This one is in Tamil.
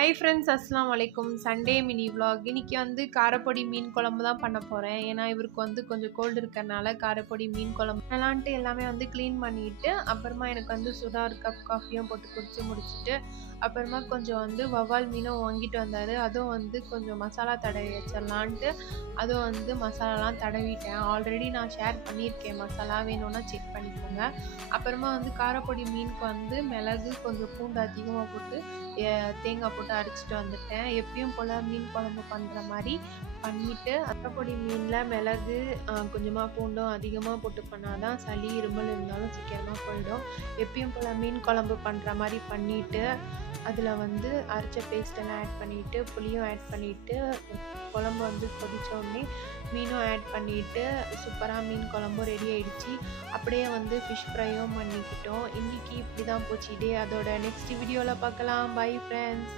ஹாய் ஃப்ரெண்ட்ஸ், அஸ்ஸலாமு அலைக்கும். Sunday mini vlog. இன்னைக்கு வந்து காரப்பொடி மீன் குழம்பு தான் பண்ண போகிறேன். ஏன்னா இவருக்கு வந்து கொஞ்சம் கோல்டு இருக்கிறனால காரப்பொடி மீன் குழம்பு பண்ணலான்ட்டு எல்லாமே வந்து க்ளீன் பண்ணிவிட்டு, அப்புறமா எனக்கு வந்து சுடா ஒரு கப் காஃபியும் போட்டு குடிச்சு முடிச்சுட்டு, அப்புறமா கொஞ்சம் வந்து வவ்வால் மீனும் வாங்கிட்டு வந்தார். அதுவும் வந்து கொஞ்சம் மசாலா தடவி வச்சிடலான்ட்டு அதுவும் வந்து மசாலாலாம் தடவிட்டேன். ஆல்ரெடி நான் ஷேர் பண்ணியிருக்கேன், மசாலா வேணும்னா செக் பண்ணிக்கோங்க. அப்புறமா வந்து காரப்பொடி மீனுக்கு வந்து மிளகு கொஞ்சம் பூண்டு அதிகமாக போட்டு தேங்காய் போட்டு அரைச்சிட்டு வந்துட்டேன். எப்பயும் போல் மீன் குழம்பு பண்ணுற மாதிரி பண்ணிவிட்டு, காரப்பொடி மீனில் மிளகு கொஞ்சமாக பூண்டும் அதிகமாக போட்டு பண்ணால் தான் சளி இருமல் இருந்தாலும் சீக்கிரமாக போயிடும். எப்பயும் போல் மீன் குழம்பு பண்ணுற மாதிரி பண்ணிவிட்டு, அதில் வந்து அரைச்ச பேஸ்ட்டெல்லாம் ஆட் பண்ணிவிட்டு, புளியும் ஆட் பண்ணிவிட்டு, குழம்பு வந்து கொதித்தோடனே மீனும் ஆட் பண்ணிவிட்டு சூப்பராக மீன் குழம்பும் ரெடி ஆகிடுச்சு. அப்படியே வந்து ஃபிஷ் ஃப்ரையும் பண்ணிக்கிட்டோம். இன்றைக்கி இப்படி தான் போச்சு டே. அதோட நெக்ஸ்ட் வீடியோவில் பார்க்கலாம். Bye friends.